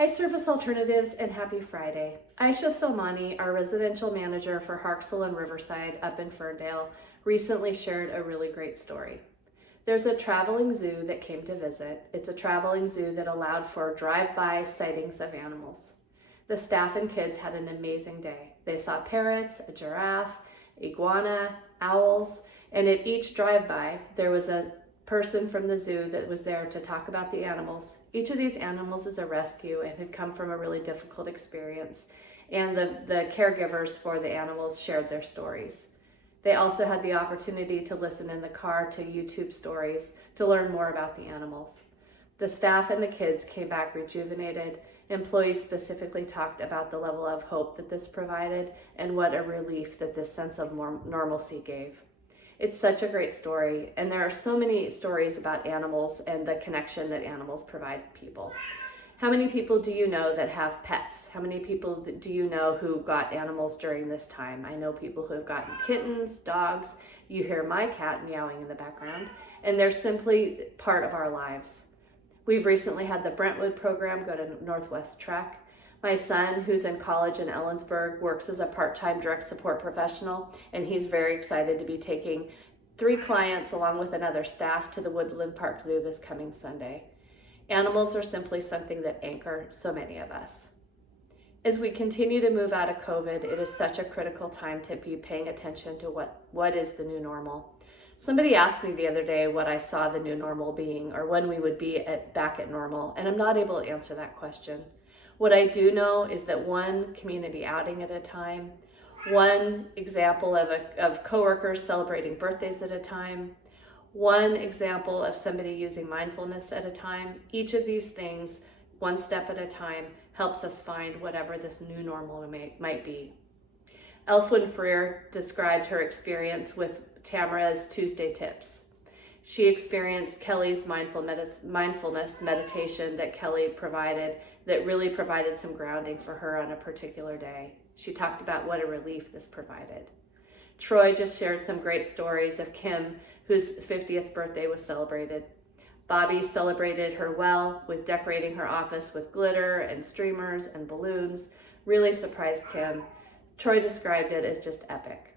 Hi Service Alternatives and happy Friday. Aisha Somani, our residential manager for Harksel and Riverside up in Ferndale, recently shared a really great story. There's a traveling zoo that came to visit. It's a traveling zoo that allowed for drive-by sightings of animals. The staff and kids had an amazing day. They saw parrots, a giraffe, iguana, owls, and at each drive-by there was a person from the zoo that was there to talk about the animals. Each of these animals is a rescue and had come from a really difficult experience, and the caregivers for the animals shared their stories. They also had the opportunity to listen in the car to YouTube stories to learn more about the animals. The staff and the kids came back rejuvenated. Employees specifically talked about the level of hope that this provided and what a relief that this sense of normalcy gave. It's such a great story, and there are so many stories about animals and the connection that animals provide people. How many people do you know that have pets? How many people do you know who got animals during this time? I know people who have gotten kittens, dogs. You hear my cat meowing in the background, and they're simply part of our lives. We've recently had the Brentwood program go to Northwest Trek. My son, who's in college in Ellensburg, works as a part-time direct support professional, and he's very excited to be taking 3 clients along with another staff to the Woodland Park Zoo this coming Sunday. Animals are simply something that anchor so many of us. As we continue to move out of COVID, it is such a critical time to be paying attention to what is the new normal. Somebody asked me the other day what I saw the new normal being, or when we would be back at normal, and I'm not able to answer that question. What I do know is that one community outing at a time, one example of coworkers celebrating birthdays at a time, one example of somebody using mindfulness at a time, each of these things, one step at a time, helps us find whatever this new normal might be. Elfwin Freer described her experience with Tamara's Tuesday Tips. She experienced Kelly's mindfulness meditation that Kelly provided that really provided some grounding for her on a particular day. She talked about what a relief this provided. Troy just shared some great stories of Kim, whose 50th birthday was celebrated. Bobby celebrated her well with decorating her office with glitter and streamers and balloons. Really surprised Kim. Troy described it as just epic.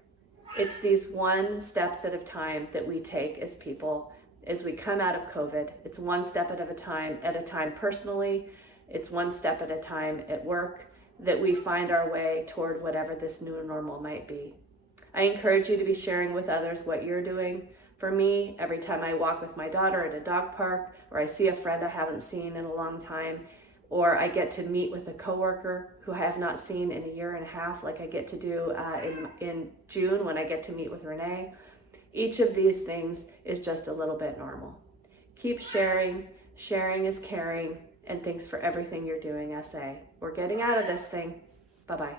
It's these one steps at a time that we take as people as we come out of COVID. It's one step at a time personally. It's one step at a time at work that we find our way toward whatever this new normal might be. I encourage you to be sharing with others what you're doing. For me, every time I walk with my daughter at a dog park, or I see a friend I haven't seen in a long time, or I get to meet with a coworker who I have not seen in a year and a half, like I get to do in June when I get to meet with Renee. Each of these things is just a little bit normal. Keep sharing. Sharing is caring. And thanks for everything you're doing, SA. We're getting out of this thing. Bye-bye.